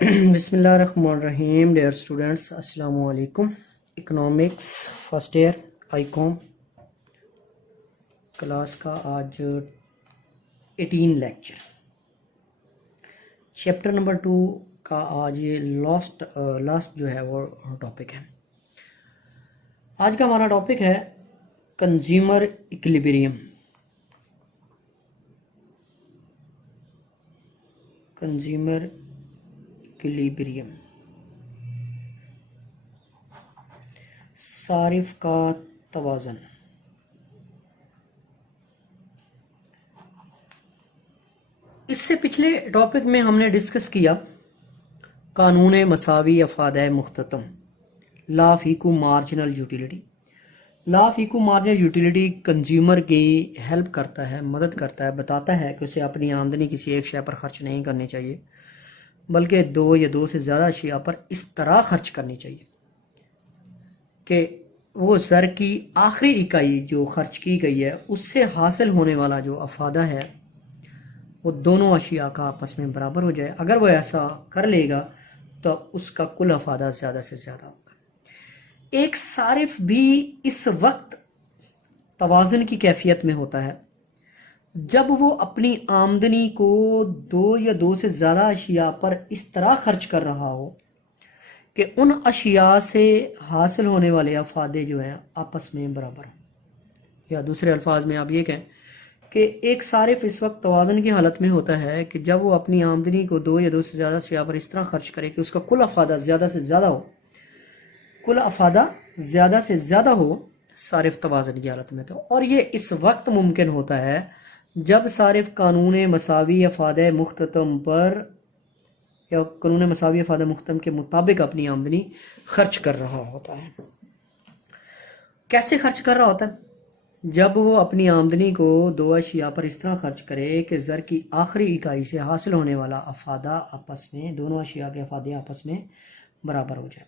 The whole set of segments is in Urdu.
بسم اللہ الرحمن الرحیم. ڈیئر اسٹوڈنٹس السلام علیکم. Economics first year I com class کا آج 18 لیکچر چیپٹر نمبر 2 کا آج یہ لاسٹ جو ہے وہ ٹاپک ہے. آج کا ہمارا ٹاپک ہے کنزیومر ایکویلیبریم. کنزیومر ایکویلیبریم، صارف کا توازن. اس سے پچھلے ٹاپک میں ہم نے ڈسکس کیا قانون مساوی افادہ مختتم، law of equi marginal utility. Law of equi marginal utility consumer کی ہیلپ کرتا ہے، مدد کرتا ہے، بتاتا ہے کہ اسے اپنی آمدنی کسی ایک شے پر خرچ نہیں کرنی چاہیے بلکہ دو یا دو سے زیادہ اشیاء پر اس طرح خرچ کرنی چاہیے کہ وہ زر کی آخری اکائی جو خرچ کی گئی ہے اس سے حاصل ہونے والا جو افادہ ہے وہ دونوں اشیاء کا آپس میں برابر ہو جائے. اگر وہ ایسا کر لے گا تو اس کا کل افادہ زیادہ سے زیادہ ہوگا. ایک صارف بھی اس وقت توازن کی کیفیت میں ہوتا ہے جب وہ اپنی آمدنی کو دو یا دو سے زیادہ اشیاء پر اس طرح خرچ کر رہا ہو کہ ان اشیاء سے حاصل ہونے والے افادے جو ہیں آپس میں برابر ہوں. یا دوسرے الفاظ میں آپ یہ کہیں کہ ایک صارف اس وقت توازن کی حالت میں ہوتا ہے کہ جب وہ اپنی آمدنی کو دو یا دو سے زیادہ اشیاء پر اس طرح خرچ کرے کہ اس کا کل افادہ زیادہ سے زیادہ ہو. کل افادہ زیادہ سے زیادہ ہو صارف توازن کی حالت میں. اور یہ اس وقت ممکن ہوتا ہے جب صارف قانون مساوی افادہ مختتم پر یا قانون مساوی افادہ مختتم کے مطابق اپنی آمدنی خرچ کر رہا ہوتا ہے. کیسے خرچ کر رہا ہوتا ہے؟ جب وہ اپنی آمدنی کو دو اشیاء پر اس طرح خرچ کرے کہ زر کی آخری اکائی سے حاصل ہونے والا افادہ آپس میں، دونوں اشیاء کے افادے آپس میں برابر ہو جائے.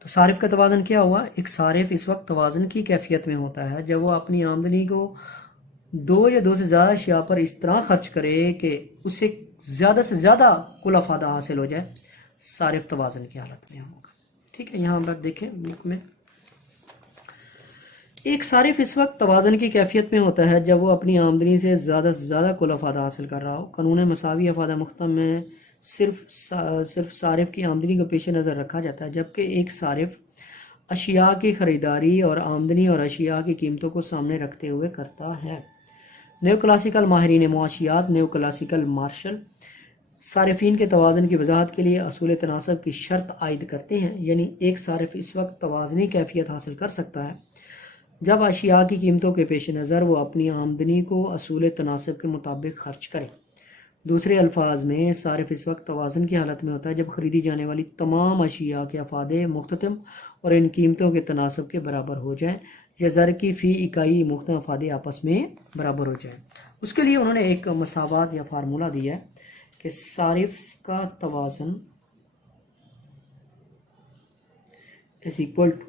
تو صارف کا توازن کیا ہوا؟ ایک صارف اس وقت توازن کی کیفیت میں ہوتا ہے جب وہ اپنی آمدنی کو دو یا دو سے زیادہ اشیاء پر اس طرح خرچ کرے کہ اسے زیادہ سے زیادہ کل افادہ حاصل ہو جائے. صارف توازن کی حالت میں ہوگا. ٹھیک ہے، یہاں پر دیکھیں بک میں ایک صارف اس وقت توازن کی کیفیت میں ہوتا ہے جب وہ اپنی آمدنی سے زیادہ کل افادہ حاصل کر رہا ہو. قانون مساوی افادہ مختتم میں صرف صارف کی آمدنی کو پیش نظر رکھا جاتا ہے، جبکہ ایک صارف اشیاء کی خریداری اور آمدنی اور اشیاء کی قیمتوں کو سامنے رکھتے ہوئے کرتا ہے. نیو کلاسیکل ماہرین معاشیات، نیو کلاسیکل مارشل، صارفین کے توازن کی وضاحت کے لیے اصول تناسب کی شرط عائد کرتے ہیں. یعنی ایک صارف اس وقت توازنی کیفیت حاصل کر سکتا ہے جب اشیاء کی قیمتوں کے پیش نظر وہ اپنی آمدنی کو اصول تناسب کے مطابق خرچ کرے. دوسرے الفاظ میں صارف اس وقت توازن کی حالت میں ہوتا ہے جب خریدی جانے والی تمام اشیاء کے افادے مختتم اور ان قیمتوں کے تناسب کے برابر ہو جائیں یا زر کی فی اکائی مختلف افادے آپس میں برابر ہو جائیں. اس کے لیے انہوں نے ایک مساوات یا فارمولہ دیا ہے کہ صارف کا توازن is equal to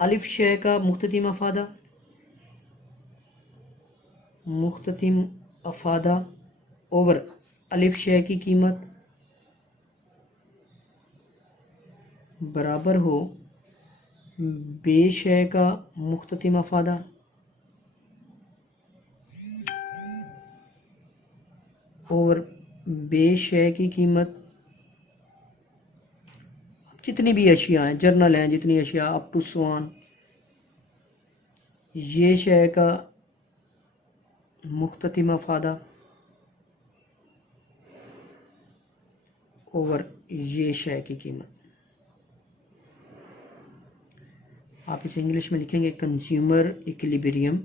الف شے کا مختتم افادہ اوور الف شے کی قیمت برابر ہو بے شے کا مختتم افادہ اور بے شے کی قیمت. جتنی بھی اشیاء ہیں، جرنل ہیں، جتنی اشیاء اپ ٹو سوان، یہ شے کا مختتم افادہ اور یہ شے کی قیمت. آپ اسے انگلش میں لکھیں گے consumer equilibrium,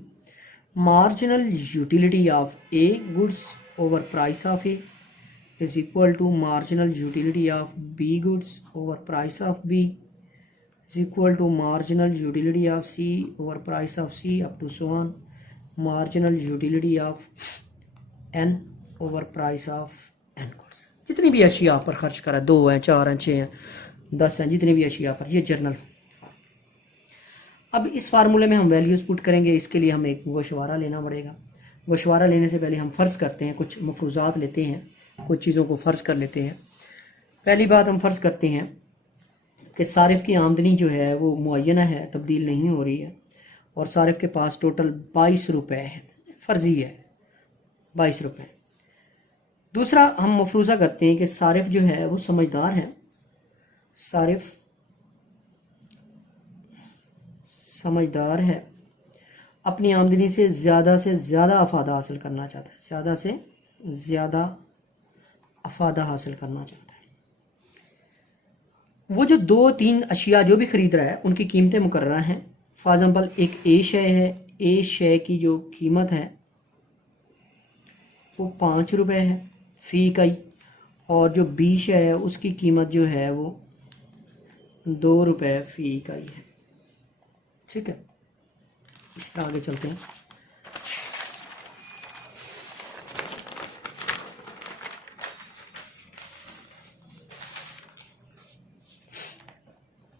marginal utility of a goods over price of A is equal to marginal utility of B goods over price of B is equal to marginal utility of C over price of C up to so on, marginal utility of N over price of N goods. جتنی بھی اشیاء پر خرچ کرا، 2 ہیں، 4 ہیں، 6 ہیں، 10 ہیں، جتنی بھی اشیاء پر، یہ جرنل. اب اس فارمولے میں ہم ویلیوز پٹ کریں گے. اس کے لیے ہم ایک گوشوارہ لینا پڑے گا. گوشوارہ لینے سے پہلے ہم فرض کرتے ہیں، کچھ مفروضات لیتے ہیں کچھ چیزوں کو فرض کر لیتے ہیں. پہلی بات ہم فرض کرتے ہیں کہ صارف کی آمدنی جو ہے وہ معینہ ہے، تبدیل نہیں ہو رہی ہے، اور صارف کے پاس ٹوٹل 22 روپے ہے، فرضی ہے 22 روپے. دوسرا ہم مفروضہ کرتے ہیں کہ صارف جو ہے وہ سمجھدار ہے، صارف سمجھدار ہے، اپنی آمدنی سے زیادہ افادہ حاصل کرنا چاہتا ہے، زیادہ سے زیادہ افادہ حاصل کرنا چاہتا ہے. وہ جو 2-3 اشیاء جو بھی خرید رہا ہے ان کی قیمتیں مقررہ ہیں. فار ایگزامپل ایک اے شے ہے، اے شے کی جو قیمت ہے وہ 5 روپے ہے فی اکائی، اور جو بی شے ہے اس کی قیمت جو ہے وہ 2 روپے فی اکائی ہے. ٹھیک ہے، اس طرح آگے چلتے ہیں.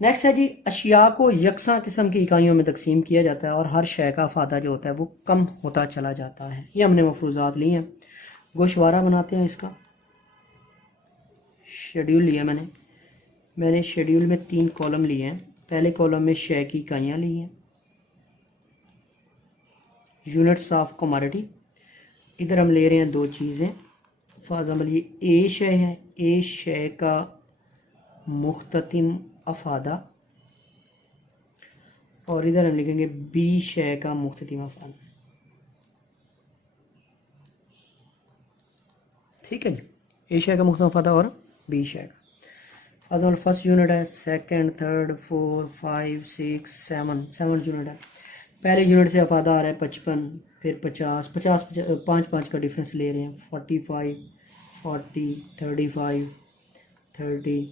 نیکسٹ ہے جی، اشیاء کو یکساں قسم کی اکائیوں میں تقسیم کیا جاتا ہے اور ہر شے کا افادہ جو ہوتا ہے وہ کم ہوتا چلا جاتا ہے. یہ ہم نے مفروضات لی ہیں. گوشوارہ بناتے ہیں، اس کا شیڈیول لیا میں نے شیڈیول میں 3 کالم لیے ہیں. پہلے کالم میں شے کی اکائیاں لی ہیں، یونٹس آف کموڈٹی. ادھر ہم لے رہے ہیں 2 چیزیں. فار ایگزامپل یہ اے شے ہے، اے شے کا مختتم افادہ، اور ادھر ہم لکھیں گے بی شے کا مختتم افادہ. ٹھیک ہے جی، اے شے کا مختتم افادہ اور بی شے کا. فار ایگزامپل فرسٹ یونٹ ہے، سیکنڈ، تھرڈ، 4، 5، 6، 7 یونٹ ہے. پہلے یونٹ سے افادہ آ رہا ہے 55، پھر 50، 5 کا ڈیفرنس لے رہے ہیں. 45، 40، 35، 30،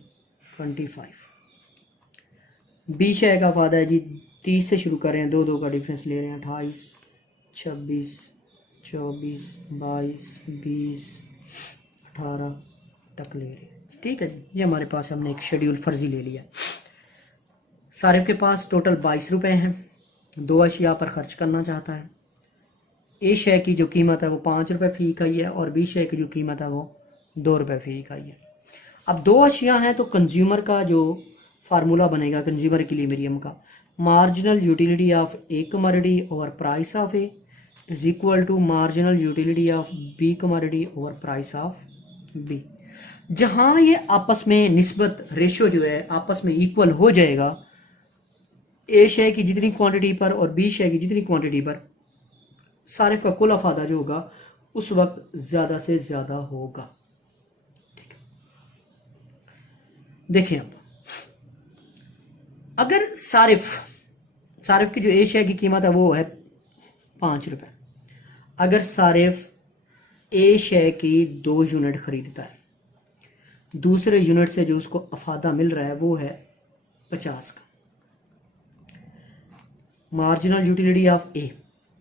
25. بی شے کا افادہ ہے جی 30 سے شروع کر رہے ہیں، 2 کا ڈیفرنس لے رہے ہیں. 28، 26، 24، 22، 20، 18 تک لے رہے ہیں. ٹھیک ہے جی، یہ ہمارے پاس ہم نے ایک شیڈیول فرضی لے لیا. صارف کے پاس ٹوٹل 22 روپے ہیں، 2 اشیاء پر خرچ کرنا چاہتا ہے. اے شے کی جو قیمت ہے وہ 5 روپے فی اکائی ہے، اور بی شے کی جو قیمت ہے وہ 2 روپے فی اکائی ہے. اب 2 اشیاء ہیں تو کنزیومر کا جو فارمولہ بنے گا کنزیومر ایکویلیبریم کا، marginal utility of A commodity over price of A is equal to marginal utility of B commodity over price of B. جہاں یہ آپس میں نسبت ریشو جو ہے آپس میں ایکول ہو جائے گا، اے شے کی جتنی کوانٹٹی پر اور بی شے کی جتنی کوانٹٹی پر، صارف کا کل افادہ جو ہوگا اس وقت زیادہ سے زیادہ ہوگا. ٹھیک ہے، دیکھیں اب اگر صارف کی جو اے شے کی قیمت ہے وہ ہے 5 روپے، اگر صارف اے شے کی 2 یونٹ خریدتا ہے، دوسرے یونٹ سے جو اس کو افادہ مل رہا ہے وہ ہے 50 کا. Marginal utility of a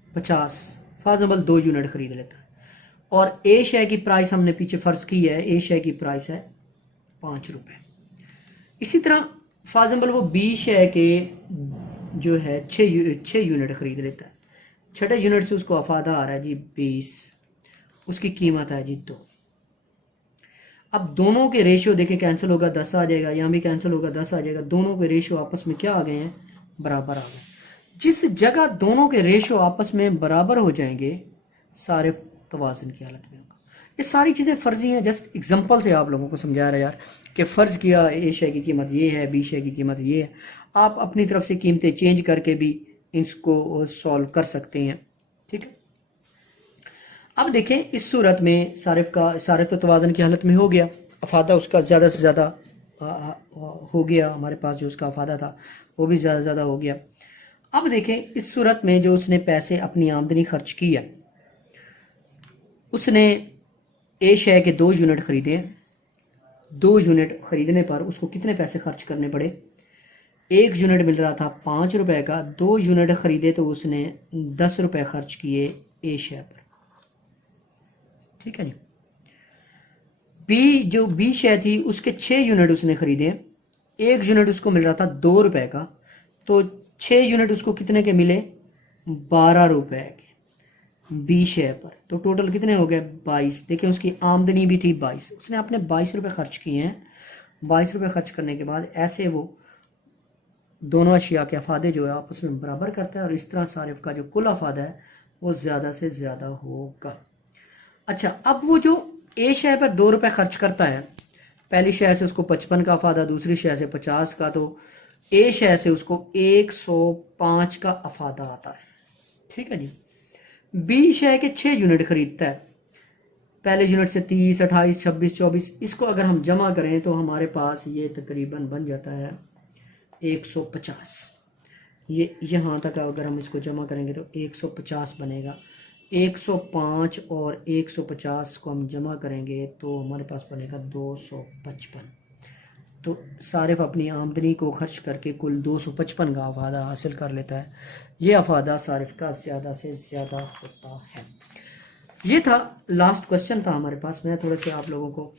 50، for example 2 unit خرید لیتا ہے، اور اے شے کی پرائس ہم نے پیچھے فرض کی ہے، اے شے کی پرائس ہے 5 روپے. اسی طرح فار ایگزامپل وہ بی شے کے جو ہے 6 یونٹ خرید لیتا ہے، چھٹے یونٹ سے اس کو افادہ آ رہا ہے جی 20، اس کی قیمت ہے جی 2. اب دونوں کے ریشو دیکھیں کینسل ہوگا، 10 آ جائے گا، یہاں بھی کینسل ہوگا، 10 آ جائے گا. دونوں کے ریشو آپس میں کیا آ گئے ہیں؟ برابر آ گئے. جس جگہ دونوں کے ریشو آپس میں برابر ہو جائیں گے صارف توازن کی حالت میں ہوگا. یہ ساری چیزیں فرضی ہیں، جسٹ اگزامپل سے آپ لوگوں کو سمجھا رہا ہے یار کہ فرض کیا اے شے کی قیمت یہ ہے، بی شے کی قیمت یہ ہے. آپ اپنی طرف سے قیمتیں چینج کر کے بھی اس کو سولو کر سکتے ہیں. ٹھیک ہے، اب دیکھیں اس صورت میں صارف تو توازن کی حالت میں ہو گیا، افادہ اس کا زیادہ سے زیادہ ہو گیا، ہمارے پاس جو اس کا افادہ تھا وہ بھی زیادہ سے زیادہ ہو گیا. اب دیکھیں اس صورت میں جو اس نے پیسے اپنی آمدنی خرچ کی ہے، اس نے اے شے کے 2 یونٹ خریدے ہیں. 2 یونٹ خریدنے پر اس کو کتنے پیسے خرچ کرنے پڑے؟ 1 یونٹ مل رہا تھا 5 روپے کا، 2 یونٹ خریدے تو اس نے 10 روپے خرچ کیے اے شے پر. ٹھیک ہے جی، جو بی شے تھی اس کے 6 یونٹ اس نے خریدے، 1 یونٹ اس کو مل رہا تھا 2 روپے کا، تو 6 یونٹ اس کو کتنے کے ملے؟ 12 روپے کے. بی شے پر، تو ٹوٹل کتنے ہو گئے 22. دیکھیں اس کی آمدنی بھی تھی 22، اس نے اپنے 22 روپے خرچ کیے ہیں. 22 روپے خرچ کرنے کے بعد ایسے وہ دونوں اشیاء کے افادے جو ہے آپس میں برابر کرتا ہے، اور اس طرح صارف کا جو کل افادہ ہے وہ زیادہ سے زیادہ ہوگا. اچھا، اب وہ جو اے شے پر 2 روپے خرچ کرتا ہے، پہلی شے سے اس کو 55 کا افادہ، دوسری شے سے 50 کا، تو اے شے سے اس کو 105 کا افادہ آتا ہے. ٹھیک ہے جی. بی شے کے 6 یونٹ خریدتا ہے، پہلے یونٹ سے 30 28 26 24، اس کو اگر ہم جمع کریں تو ہمارے پاس یہ تقریباً بن جاتا ہے 150. یہ یہاں تک اگر ہم اس کو جمع کریں گے تو 150 بنے گا. 105 اور 150 کو ہم جمع کریں گے تو ہمارے پاس بنے گا 255. تو صارف اپنی آمدنی کو خرچ کر کے کل 255 کا افادہ حاصل کر لیتا ہے. یہ افادہ صارف کا زیادہ سے زیادہ ہوتا ہے. یہ تھا لاسٹ کوشچن تھا ہمارے پاس. میں تھوڑے سے آپ لوگوں کو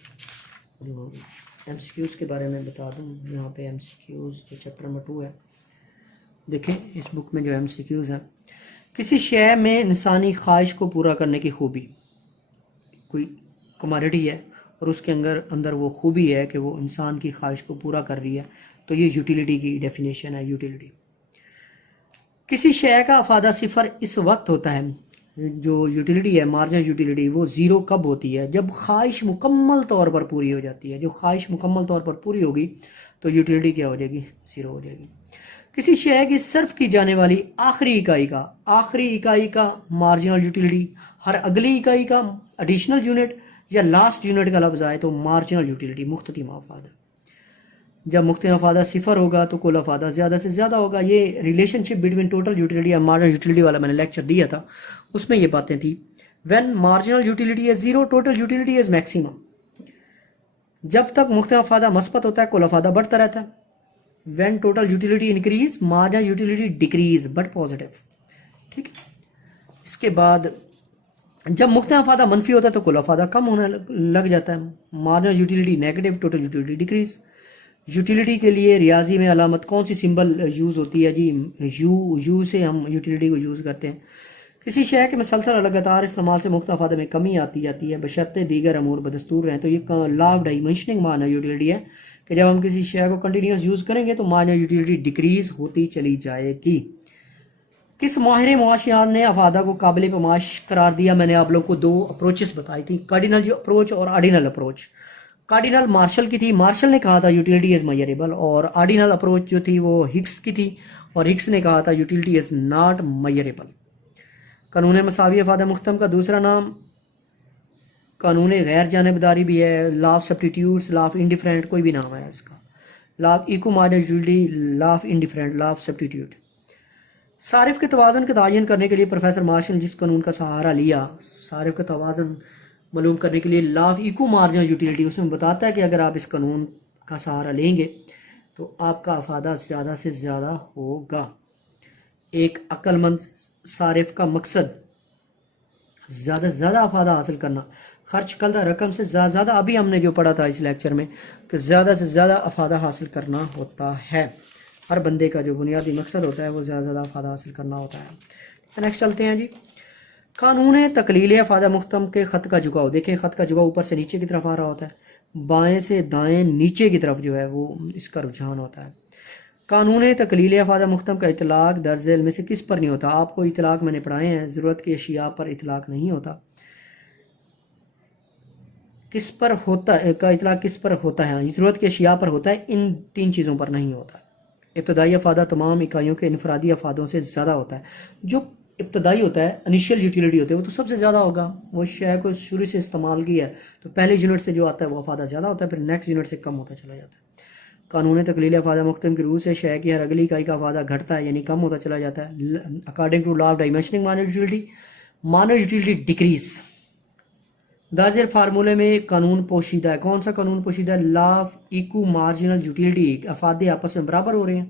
ایم سی کیوز کے بارے میں بتا دوں. یہاں پہ ایم سی کیوز جو چیپٹر نمبر 2 ہے، دیکھیں اس بک میں جو ایم سی کیوز ہے، کسی شے میں انسانی خواہش کو پورا کرنے کی خوبی، کوئی کموڈٹی ہے اور اس کے اندر وہ خوبی ہے کہ وہ انسان کی خواہش کو پورا کر رہی ہے، تو یہ یوٹیلیٹی کی ڈیفینیشن ہے. یوٹیلیٹی، کسی شے کا افادہ صفر اس وقت ہوتا ہے، جو یوٹیلیٹی ہے مارجنل یوٹیلیٹی، وہ زیرو کب ہوتی ہے؟ جب خواہش مکمل طور پر پوری ہو جاتی ہے. جو خواہش مکمل طور پر پوری ہوگی تو یوٹیلیٹی کیا ہو جائے گی؟ زیرو ہو جائے گی. کسی شے کی صرف کی جانے والی آخری اکائی کا مارجنل یوٹیلیٹی، ہر اگلی اکائی کا ایڈیشنل یونٹ یا لاسٹ یونٹ کا لفظ آئے تو مارجنل یوٹیلیٹی مختتم افادہ. جب مختتم افادہ صفر ہوگا تو کل افادہ زیادہ سے زیادہ ہوگا. یہ ریلیشن شپ بٹوین ٹوٹل یوٹیلیٹی اور مارجنل یوٹیلیٹی والا میں نے لیکچر دیا تھا، اس میں یہ باتیں تھی. When marginal utility is zero total utility is maximum. جب تک مختتم افادہ مثبت ہوتا ہے کل افادہ بڑھتا رہتا ہے. When total utility increase marginal utility decrease but positive. ٹھیک ہے. اس کے بعد جب مختتم افادہ منفی ہوتا ہے تو کل افادہ کم ہونے لگ جاتا ہے. Marginal utility negative, total utility decrease. Utility کے لیے ریاضی میں علامت کون سی سمبل یوز ہوتی ہے جی؟ یو سے ہم یوٹیلیٹی کو یوز کرتے ہیں. کسی شے کے مسلسل لگاتار استعمال سے مختلف افادے میں کمی آتی جاتی ہے بشرطے دیگر امور بدستور رہیں. تو یہ لا آف ڈائمینشننگ مارجنل یوٹیلیٹی ہے کہ جب ہم کسی شے کو کنٹینیوس یوز کریں گے تو مارجنل یوٹیلیٹی ڈیکریز ہوتی چلی جائے گی. کس ماہر معاشیات نے افادہ کو قابل پیمائش قرار دیا؟ میں نے آپ لوگ کو 2 اپروچز بتائی تھی، کارڈینل اپروچ اور آرڈینل اپروچ. کارڈینل مارشل کی تھی، مارشل نے کہا تھا یوٹیلیٹی از میئریبل، اور آرڈینل اپروچ جو تھی وہ ہکس کی تھی، اور ہکس نے کہا تھا یوٹیلیٹی از ناٹ میئریبل. قانون مساوی افادہ مختتم کا دوسرا نام قانون غیر جانبداری بھی ہے، law of substitutes, law of indifferent, کوئی بھی نام ہے اس کا، law of equi marginal utility, law of indifferent, law of substitute. صارف کے توازن کا تعین کرنے کے لیے پروفیسر مارشل نے جس قانون کا سہارا لیا، صارف کا توازن معلوم کرنے کے لیے، law of equi marginal utility, اس میں بتاتا ہے کہ اگر آپ اس قانون کا سہارا لیں گے تو آپ کا افادہ زیادہ سے زیادہ ہوگا. ایک عقل مند صارف کا مقصد زیادہ سے زیادہ افادہ حاصل کرنا، خرچ کردہ رقم سے زیادہ، ابھی ہم نے جو پڑھا تھا اس لیکچر میں کہ زیادہ سے زیادہ افادہ حاصل کرنا ہوتا ہے. ہر بندے کا جو بنیادی مقصد ہوتا ہے وہ زیادہ سے زیادہ افادہ حاصل کرنا ہوتا ہے. نیکسٹ چلتے ہیں جی. قانون تقلیل افادہ مختتم کے خط کا جھکاؤ. دیکھیں خط کا جھکاؤ اوپر سے نیچے کی طرف آ رہا ہوتا ہے، بائیں سے دائیں نیچے کی طرف جو ہے وہ اس کا رجحان ہوتا ہے. قانون تقلیل افادہ مختتم کا اطلاق درج ذیل میں سے کس پر نہیں ہوتا؟ آپ کو اطلاق میں نے پڑھائے ہیں، ضرورت کی اشیاء پر اطلاق نہیں ہوتا. کس پر ہوتا ہے کا اطلاق؟ کس پر ہوتا ہے؟ ضرورت کی اشیاء پر ہوتا ہے، ان 3 چیزوں پر نہیں ہوتا. ابتدائی افادہ تمام اکائیوں کے انفرادی افادوں سے زیادہ ہوتا ہے. جو ابتدائی ہوتا ہے، انیشیل یوٹیلیٹی ہوتے ہیں، وہ تو سب سے زیادہ ہوگا. وہ شے کو شروع سے استعمال کیا ہے تو پہلے یونٹ سے جو آتا ہے وہ افادہ زیادہ ہوتا ہے، پھر نیکسٹ یونٹ سے کم ہوتا چلا جاتا ہے. قانون تقلیل افادہ مختتم کی روح سے شے کی ہر اگلی اکائی کا افادہ گھٹتا ہے یعنی کم ہوتا چلا جاتا ہے. According to law of diminishing marginal utility decrease. داخل فارمولے میں قانون پوشیدہ ہے. کون سا قانون پوشیدہ ہے؟ Law of equi marginal utility. افادے آپس میں برابر ہو رہے ہیں.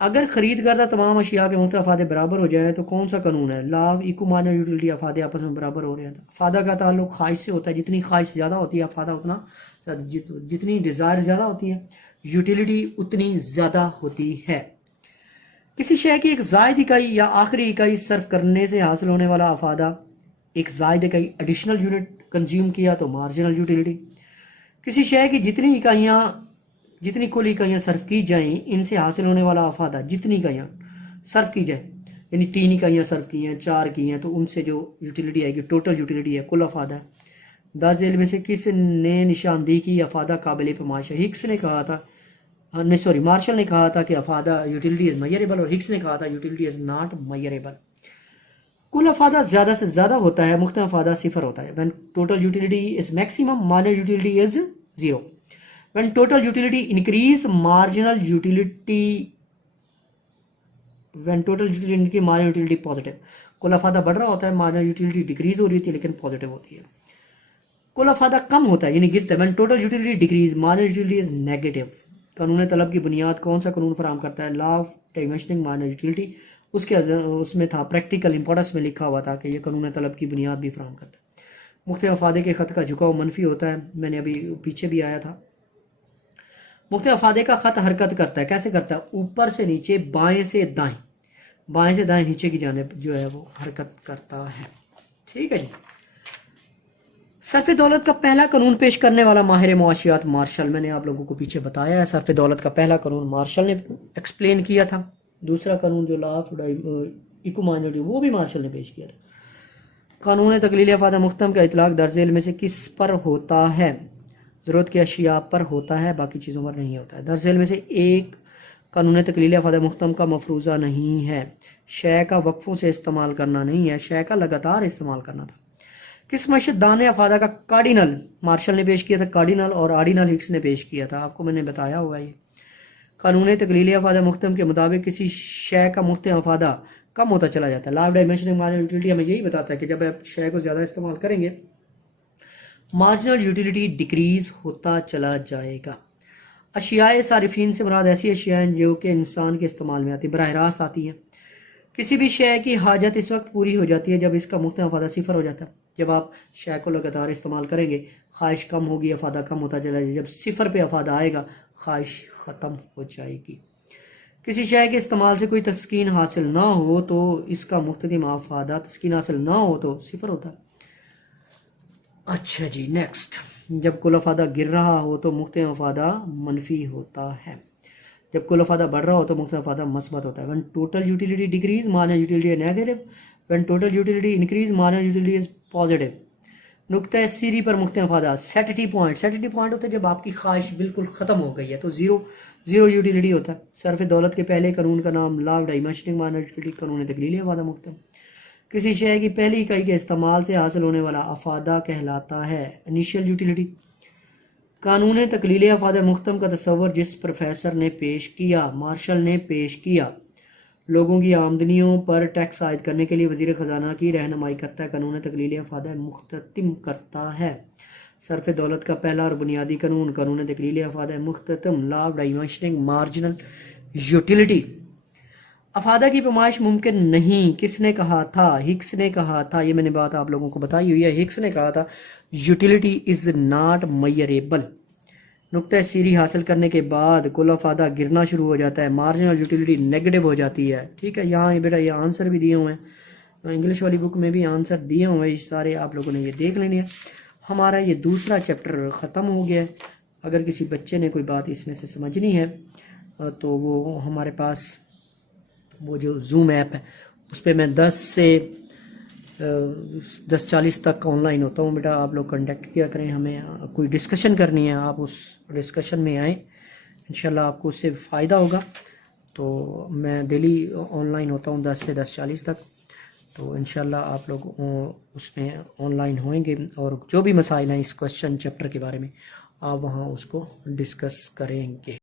اگر خرید کردہ تمام اشیاء کے مختلف افادے برابر ہو جائیں تو کون سا قانون ہے؟ Law of equi marginal utility. افادے آپس میں برابر ہو رہے ہیں. افادہ کا تعلق خواہش سے ہوتا ہے، جتنی خواہش زیادہ ہوتی ہے افادہ اتنا، جتنی ڈیزائر زیادہ ہوتی ہے یوٹیلیٹی اتنی زیادہ ہوتی ہے. کسی شے کی ایک زائد اکائی یا آخری اکائی صرف کرنے سے حاصل ہونے والا افادہ، ایک زائد اکائی ایڈیشنل یونٹ کنزیوم کیا تو مارجنل یوٹیلیٹی۔ کسی شے کی جتنی کل اکائیاں صرف کی جائیں ان سے حاصل ہونے والا افادہ، جتنی اکائیاں صرف کی جائیں، یعنی 3 اکائیاں صرف کی ہیں، 4 کی ہیں، تو ان سے جو یوٹیلیٹی آئے گی ٹوٹل یوٹیلیٹی ہے، کل افادہ ہے۔ درج ذیل میں سے کس نے نشاندہی کی افادہ قابل پیمائش ہے؟ ہکس نے کہا تھا، مارشل نے کہا تھا کہ افادہ یوٹیلیٹی از میئریبل، اور ہکس نے کہا تھا یوٹیلیٹی از ناٹ میئریبل۔ کل افادہ زیادہ سے زیادہ ہوتا ہے، مختلف افادہ صفر ہوتا ہے۔ when total utility is maximum marginal utility is 0. when total utility increase marginal utility positive. کل افادہ بڑھ رہا ہوتا ہے، marginal utility ڈیکریز ہو رہی تھی لیکن پازیٹیو ہوتی ہے۔ کل افادہ کم ہوتا ہے یعنی گرتا ہے، when total utility decrease marginal utility is negative. قانون طلب کی بنیاد کون سا قانون فراہم کرتا ہے؟ Law of diminishing marginal utility. اس میں تھا پریکٹیکل امپورٹنس میں لکھا ہوا تھا کہ یہ قانون طلب کی بنیاد بھی فراہم کرتا ہے۔ مختلف افادے کے خط کا جھکاؤ منفی ہوتا ہے، میں نے ابھی پیچھے بھی آیا تھا۔ مختلف افادے کا خط حرکت کرتا ہے، کیسے کرتا ہے؟ اوپر سے نیچے، بائیں سے دائیں، بائیں سے دائیں نیچے کی جانب جو ہے وہ حرکت کرتا ہے۔ ٹھیک ہے جی۔ صرف دولت کا پہلا قانون پیش کرنے والا ماہر معاشیات مارشل، میں نے آپ لوگوں کو پیچھے بتایا ہے، صرف دولت کا پہلا قانون مارشل نے ایکسپلین کیا تھا۔ دوسرا قانون جو لا آف ایکومائنٹی وہ بھی مارشل نے پیش کیا تھا۔ قانون تقلیل افادہ مختم کا اطلاق درج ذیل میں سے کس پر ہوتا ہے؟ ضرورت کی اشیاء پر ہوتا ہے، باقی چیزوں پر نہیں ہوتا ہے۔ درج ذیل میں سے ایک قانون تقلیل افادہ مختم کا مفروضہ نہیں ہے۔ شے کا وقفوں سے استعمال کرنا نہیں ہے، شے کا لگاتار استعمال کرنا تھا۔ کس معیشت دان نے افادہ کا کارڈینل مارشل نے پیش کیا تھا، کارڈینل، اور آرڈینل ہکس نے پیش کیا تھا؟ آپ کو میں نے بتایا ہوگا یہ۔ قانون تقلیل افادہ مختم کے مطابق کسی شے کا مختم افادہ کم ہوتا چلا جاتا ہے۔ Law of diminishing marginal utility ہمیں یہی بتاتا ہے کہ جب آپ شے کو زیادہ استعمال کریں گے مارجنل یوٹیلیٹی ڈیکریز ہوتا چلا جائے گا۔ اشیاء صارفین سے مراد ایسی اشیاء ہیں جو کہ انسان کے استعمال میں آتی، براہ راست آتی ہیں۔ کسی بھی شے کی حاجت اس وقت پوری ہو جاتی ہے جب اس کا مختم افادہ صفر ہو جاتا ہے۔ جب آپ شے کو لگاتار استعمال کریں گے خواہش کم ہوگی، افادہ کم ہوتا چلا جائے گا۔ جب صفر پہ افادہ آئے گا خواہش ختم ہو جائے گی۔ کسی شے کے استعمال سے کوئی تسکین حاصل نہ ہو تو اس کا مختتم افادہ، تسکین حاصل نہ ہو تو صفر ہوتا ہے۔ اچھا جی، نیکسٹ۔ جب کل افادہ گر رہا ہو تو مختتم افادہ منفی ہوتا ہے، جب کل افادہ بڑھ رہا ہو تو مختتم افادہ مثبت ہوتا ہے۔ when total utility decrease marginal utility is negative. when total utility increase marginal utility is positive. نقطہ سیری پر مختتم افادہ، سیٹٹی پوائنٹ ہوتا ہے جب آپ کی خواہش بالکل ختم ہو گئی ہے تو زیرو یوٹیلیٹی ہوتا ہے۔ صرف دولت کے پہلے قانون کا نام لا آف ڈائمینشننگ مارجنل یوٹیلیٹی، قانون تقلیل افادہ مختم۔ کسی شے کی پہلی اکائی کے استعمال سے حاصل ہونے والا افادہ کہلاتا ہے انیشیل یوٹیلیٹی۔ قانون تقلیل افادہ مختم کا تصور جس پروفیسر نے پیش کیا، مارشل نے پیش کیا، لوگوں کی آمدنیوں پر ٹیکس عائد کرنے کے لیے وزیر خزانہ کی رہنمائی کرتا ہے، قانون تقلیل افادہ مختتم کرتا ہے۔ صرف دولت کا پہلا اور بنیادی قانون، قانون تقلیل افادہ مختتم، law of diminishing marginal utility. افادہ کی پیمائش ممکن نہیں، کس نے کہا تھا؟ ہکس نے کہا تھا، یہ میں نے بات آپ لوگوں کو بتائی ہوئی ہے، ہکس نے کہا تھا یوٹیلیٹی از ناٹ میئریبل۔ نقطہ سیری حاصل کرنے کے بعد کل افادہ گرنا شروع ہو جاتا ہے، مارجنل یوٹیلیٹی نیگیٹو ہو جاتی ہے۔ ٹھیک ہے، یہاں بیٹا یہ آنسر بھی دیے ہوئے ہیں، انگلش والی بک میں بھی آنسر دیے ہوئے ہیں، سارے آپ لوگوں نے یہ دیکھ لینے ہیں۔ ہمارا یہ دوسرا چیپٹر ختم ہو گیا ہے۔ اگر کسی بچے نے کوئی بات اس میں سے سمجھنی ہے تو وہ ہمارے پاس وہ جو زوم ایپ ہے اس پہ میں 10:40 تک آن لائن ہوتا ہوں بیٹا، آپ لوگ کنٹیکٹ کیا کریں، ہمیں کوئی ڈسکشن کرنی ہے آپ اس ڈسکشن میں آئیں، انشاءاللہ آپ کو اس سے فائدہ ہوگا۔ تو میں ڈیلی آن لائن ہوتا ہوں 10 سے 10:40 تک، تو انشاءاللہ آپ لوگ اس میں آن لائن ہوئیں گے، اور جو بھی مسائل ہیں اس کوشچن چیپٹر کے بارے میں آپ وہاں اس کو ڈسکس کریں گے۔